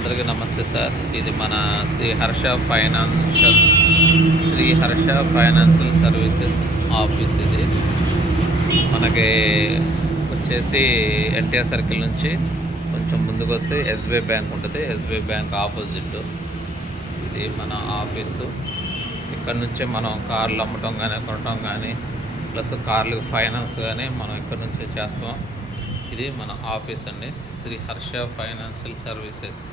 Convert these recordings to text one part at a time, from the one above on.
అందరికీ నమస్తే సార్. ఇది మన Shri Harsha financial services office. ఇది మనకి వచ్చేసి ఎన్టీఆర్ సర్కిల్ నుంచి కొంచెం ముందుకు వస్తే ఎస్బీఐ బ్యాంక్ ఉంటుంది. ఎస్బీఐ బ్యాంక్ ఆపోజిట్ ఇది మన ఆఫీసు. ఇక్కడ నుంచే మనం కార్లు అమ్మటం కానీ కొనటం కానీ ప్లస్ కార్లకు ఫైనాన్స్ కానీ మనం ఇక్కడ నుంచే చేస్తాం. ఇది మన ఆఫీస్ అండి, Shri Harsha financial services.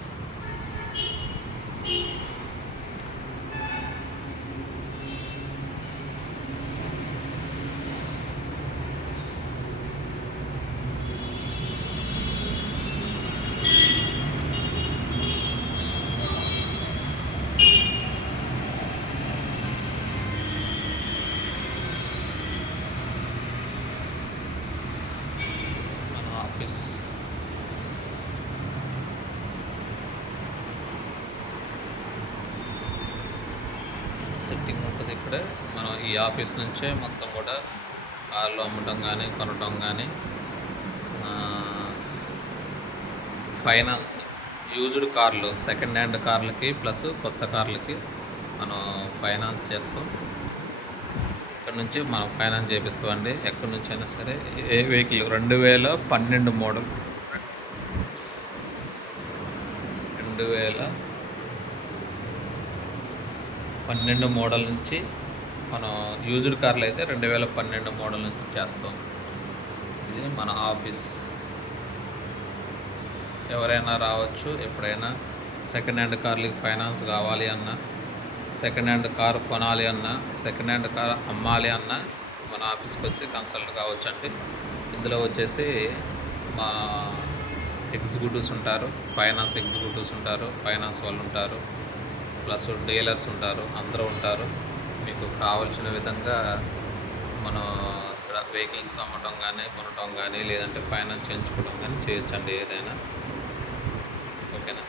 Office setting ఉంటుంది ఇక్కడే. మనం ఈ ఆఫీస్ నుంచే మొత్తం కూడా కార్లు అమ్మటం కానీ కొనటం కానీ ఫైనాన్స్ యూజ్డ్ కార్లు, సెకండ్ హ్యాండ్ కార్లకి ప్లస్ కొత్త కార్లకి మనం ఫైనాన్స్ చేస్తాం. ఇక్కడ నుంచి మనం ఫైనాన్స్ చేపిస్తామండి. ఎక్కడి నుంచి అయినా సరే ఏ వెహికల్ 2012 మోడల్ 2012 మోడల్ నుంచి మనం యూజ్డ్ కార్లు అయితే 2012 మోడల్ నుంచి చేస్తాం. ఇది మన ఆఫీస్. ఎవరైనా రావచ్చు ఎప్పుడైనా. సెకండ్ హ్యాండ్ కార్లకి ఫైనాన్స్ కావాలి అన్నా, సెకండ్ హ్యాండ్ కారు కొనాలి అన్నా, సెకండ్ హ్యాండ్ కారు అమ్మాలి అన్నా మన ఆఫీస్కి వచ్చి కన్సల్ట్ కావచ్చు అండి. ఇందులో వచ్చేసి మా ఎగ్జిక్యూటివ్స్ ఉంటారు, ఫైనాన్స్ ఎగ్జిక్యూటివ్స్ ఉంటారు, ఫైనాన్స్ వాళ్ళు ఉంటారు, ప్లస్ డీలర్స్ ఉంటారు, అందరూ ఉంటారు. మీకు కావాల్సిన విధంగా మనం ఇక్కడ వెహికల్స్ అమ్మటం కానీ కొనటం కానీ లేదంటే ఫైనాన్స్ చేయించుకోవడం కానీ చేయొచ్చండి ఏదైనా. ఓకేనా?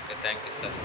Okay, thank you sir.